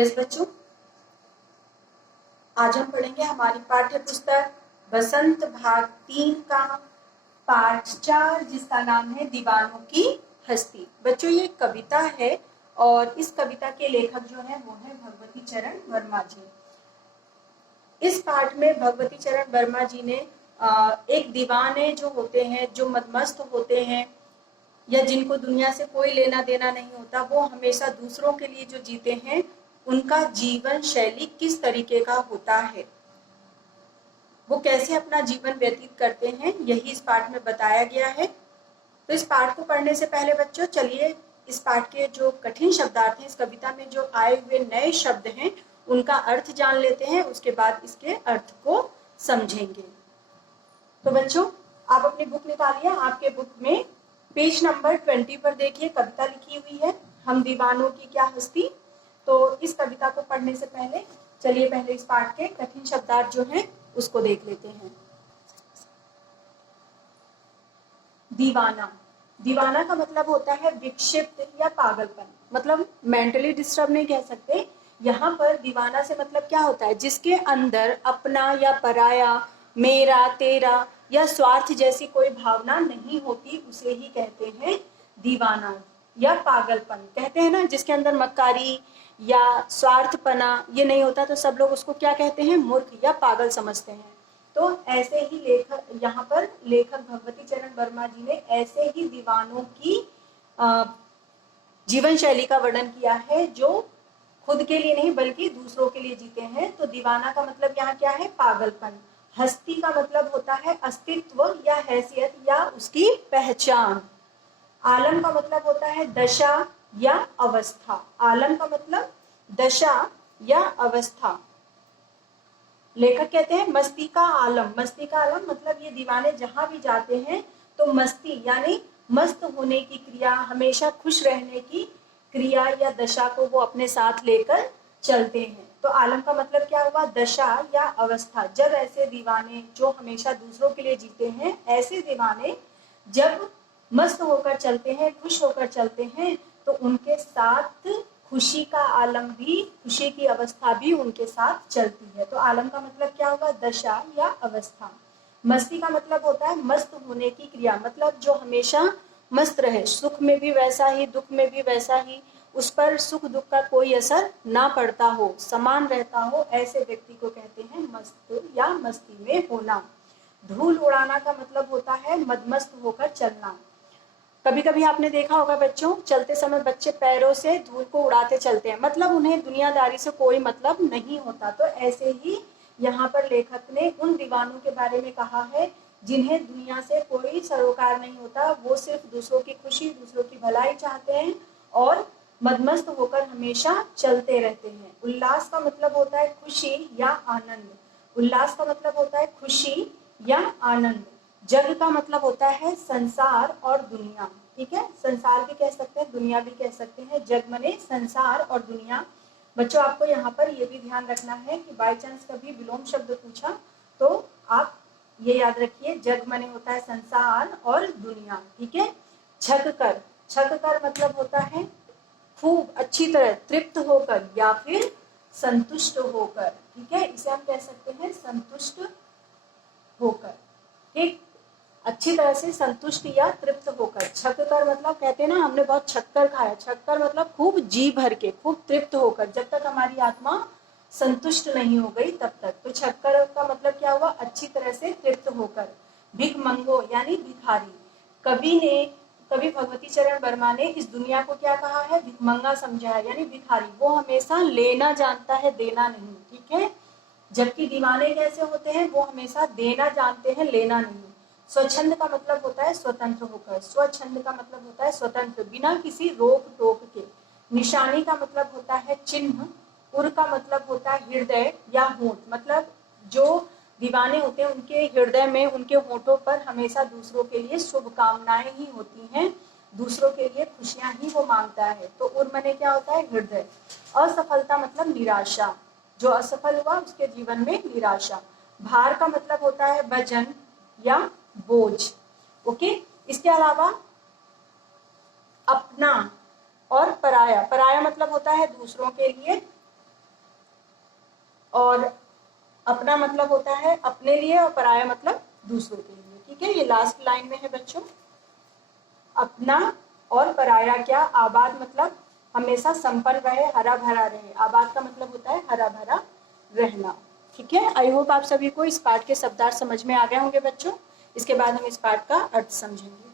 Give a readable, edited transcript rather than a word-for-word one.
Yes बच्चों, आज हम पढ़ेंगे हमारी पाठ्य पुस्तक बसंत भाग 3 का पाठ 4 जिसका नाम है दीवानों की हस्ती। बच्चों ये कविता है और इस कविता के लेखक जो है वो है भगवती चरण वर्मा जी। इस पाठ में भगवती चरण वर्मा जी ने एक दीवाने जो होते हैं, जो मदमस्त होते हैं या जिनको दुनिया से कोई लेना देना नहीं होता, वो हमेशा दूसरों के लिए जो जीते हैं, उनका जीवन शैली किस तरीके का होता है, वो कैसे अपना जीवन व्यतीत करते हैं, यही इस पाठ में बताया गया है। तो इस पाठ को पढ़ने से पहले बच्चों चलिए इस पाठ के जो कठिन शब्दार्थ हैं, इस कविता में जो आए हुए नए शब्द हैं उनका अर्थ जान लेते हैं, उसके बाद इसके अर्थ को समझेंगे। तो बच्चों आप अपनी बुक निकालिए, आपके बुक में पेज नंबर 20 पर देखिए कविता लिखी हुई है, हम दीवानों की क्या हस्ती। तो इस कविता को पढ़ने से पहले चलिए पहले इस पाठ के कठिन शब्दार्थ जो हैं उसको देख लेते हैं। दीवाना, दीवाना का मतलब होता है विक्षिप्त या पागलपन, मतलब मेंटली डिस्टर्ब नहीं कह सकते। यहाँ पर दीवाना से मतलब क्या होता है, जिसके अंदर अपना या पराया, मेरा तेरा या स्वार्थ जैसी कोई भावना नहीं होती, उसे ही कहते हैं दीवाना। या पागलपन कहते हैं ना, जिसके अंदर मक्कारी या स्वार्थपना ये नहीं होता, तो सब लोग उसको क्या कहते हैं, मूर्ख या पागल समझते हैं। तो ऐसे ही लेखक, यहाँ पर लेखक भगवती चरण वर्मा जी ने ऐसे ही दीवानों की जीवन शैली का वर्णन किया है, जो खुद के लिए नहीं बल्कि दूसरों के लिए जीते हैं। तो दीवाना का मतलब यहाँ क्या है, पागलपन। हस्ती का मतलब होता है अस्तित्व या हैसियत या उसकी पहचान। आलम का मतलब होता है दशा या अवस्था। आलम का मतलब दशा या अवस्था। लेखक कहते हैं मस्ती का आलम। मस्ती का आलम मतलब ये दीवाने जहां भी जाते हैं तो मस्ती यानी मस्त होने की क्रिया, हमेशा खुश रहने की क्रिया या दशा को वो अपने साथ लेकर चलते हैं। तो आलम का मतलब क्या हुआ, दशा या अवस्था। जब ऐसे दीवाने जो हमेशा दूसरों के लिए जीते हैं, ऐसे दीवाने जब मस्त होकर चलते हैं, खुश होकर चलते हैं, तो उनके साथ खुशी का आलम भी, खुशी की अवस्था भी उनके साथ चलती है। तो आलम का मतलब क्या होगा, दशा या अवस्था। मस्ती का मतलब होता है मस्त होने की क्रिया, मतलब जो हमेशा मस्त रहे, सुख में भी वैसा ही, दुख में भी वैसा ही, उस पर सुख दुख का कोई असर ना पड़ता हो, समान रहता हो, ऐसे व्यक्ति को कहते हैं मस्त या मस्ती में होना। धूल उड़ाना का मतलब होता है मदमस्त होकर चलना। कभी कभी आपने देखा होगा बच्चों, चलते समय बच्चे पैरों से धूल को उड़ाते चलते हैं, मतलब उन्हें दुनियादारी से कोई मतलब नहीं होता। तो ऐसे ही यहाँ पर लेखक ने उन दीवानों के बारे में कहा है जिन्हें दुनिया से कोई सरोकार नहीं होता, वो सिर्फ दूसरों की खुशी, दूसरों की भलाई चाहते हैं और मदमस्त होकर हमेशा चलते रहते हैं। उल्लास का मतलब होता है खुशी या आनंद। उल्लास का मतलब होता है खुशी या आनंद। जग का मतलब होता है संसार और दुनिया, ठीक है, संसार भी कह सकते हैं, दुनिया भी कह सकते हैं। जग मने संसार और दुनिया। बच्चों आपको यहाँ पर यह भी ध्यान रखना है कि बाई चांस कभी विलोम शब्द पूछा तो आप ये याद रखिए, जग मने होता है संसार और दुनिया, ठीक है। छक कर, छक कर मतलब होता है खूब अच्छी तरह तृप्त होकर या फिर संतुष्ट होकर, ठीक है, इसे हम कह सकते हैं संतुष्ट होकर, ठीक, अच्छी तरह से संतुष्ट या तृप्त होकर। छक्कर मतलब कहते हैं ना, हमने बहुत छक्कर खाया, छक्कर मतलब खूब जी भर के, खूब तृप्त होकर, जब तक हमारी आत्मा संतुष्ट नहीं हो गई तब तक। तो छक्कर का मतलब क्या हुआ, अच्छी तरह से तृप्त होकर। भिख मंगो यानी भिखारी। कवि भगवती चरण वर्मा ने इस दुनिया को क्या कहा है, भिखमंगा समझा है, यानी भिखारी। वो हमेशा लेना जानता है, देना नहीं, ठीक है। जबकि दीवाने कैसे होते हैं, वो हमेशा देना जानते हैं, लेना नहीं। स्वच्छंद का मतलब होता है स्वतंत्र होकर। स्वच्छंद का मतलब होता है स्वतंत्र, बिना किसी रोक टोक के। निशानी का मतलब होता है चिन्ह। उर का मतलब होता है हृदय या होंठ, मतलब जो दीवाने होते हैं उनके हृदय में, उनके होंठों पर हमेशा दूसरों के लिए शुभकामनाएं ही होती हैं, दूसरों के लिए खुशियां ही वो मांगता है। तो उर मने क्या होता है, हृदय। असफलता मतलब निराशा, जो असफल हुआ उसके जीवन में निराशा। भार का मतलब होता है वजन या बोझ, ओके। इसके अलावा अपना और पराया, पराया मतलब होता है दूसरों के लिए, और अपना मतलब होता है अपने लिए और पराया मतलब दूसरों के लिए। ठीक है, ये लास्ट लाइन में है बच्चों, अपना और पराया क्या, आबाद मतलब हमेशा संपन्न रहे, हरा भरा रहे, आबाद का मतलब होता है हरा भरा रहना। ठीक है, आई होप आप सभी को इस पाठ के शब्दार्थ समझ में आ गए होंगे बच्चों। इसके बाद हम इस पाठ का अर्थ समझेंगे।